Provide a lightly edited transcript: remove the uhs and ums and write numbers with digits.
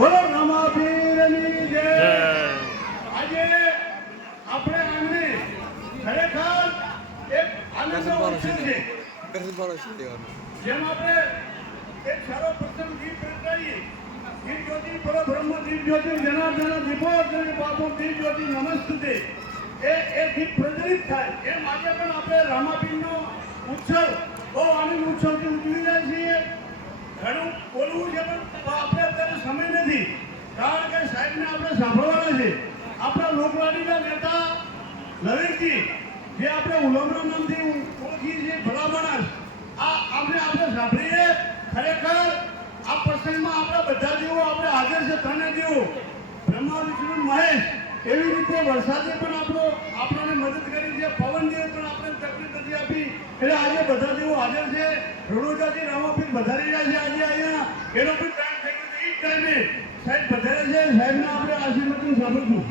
બોલો રામાપીરની જય। આજે આપણે આમને ખરેખર એક આનંદનો ઉત્સવ છે। જેમ આપણે એક સારો પ્રસંગ ગીત કરતાઈએ, ગીત જ્યોતિ પરબ્રહ્મ દીપ જ્યોતિ જનાર્દન દીપો બાપુ દીપ જ્યોતિ નમસ્તે, એ ગીત પ્રજ્વલિત થાય એમ આજે પણ આપણે રામાપીરનો ઉત્સવ બહુ આનંદ ઉત્સવથી ઉજવી રહ્યા છીએ। ઘણું બોલવું છે પણ આપણે અત્યારે સમય નથી, કારણ કે સાહેબને આપણે સાંભળવાના છે। આપણા લોકવાણીના નેતા નવીનજી, જે આપણે ઉલમરા નામથી ઓળખીએ છીએ, ભલા માણસ, આપણે સાંભળીએ। ખરેખર આ પ્રસંગમાં આપણા બધા જેવો આપણે હાજર છે, તને જેવો બ્રહ્મા વિષ્ણુ મહેશ, એવી રીતે વરસાદે પણ આપણને મદદ કરી છે, પવનજીએ પણ આપણે તકલીફ નથી આપી, એટલે આજે બધા જેવો હાજર છે। રણોજાથી રામાપીર વધારી રહ્યા છે આજે અહીંયા, એનો પણ ટાઈમ થઈ ગયો છે। એ ટાઈમે સાહેબ વધારે છે, સાહેબને આપણે આશીર્વાદ સાંભળશું।